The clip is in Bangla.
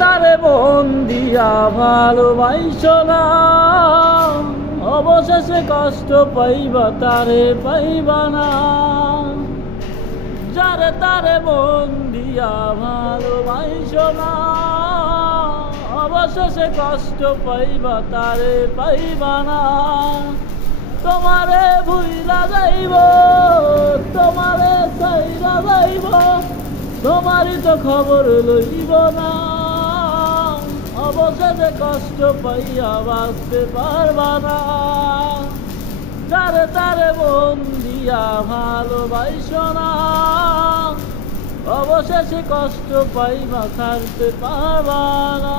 তারে মন দিয়া ভালোবাসো না, অবশেষে কষ্ট পাইবা তারে পাইবা না। যারে তারে মন দিয়া ভালোবাসো না, অবশেষে কষ্ট পাইবা তারে পাইবা না। তোমারে ভুইলা যাইব, তোমারে চাইরা যাইব, তোমারই তো খবর লইব না। অবশেষে কষ্ট পাইয়া বাঁচতে পারবা না। যারে তারে মন দিয়া ভালোবাসো না, অবশেষে কষ্ট পাইবা ছাড়তে পারবা না।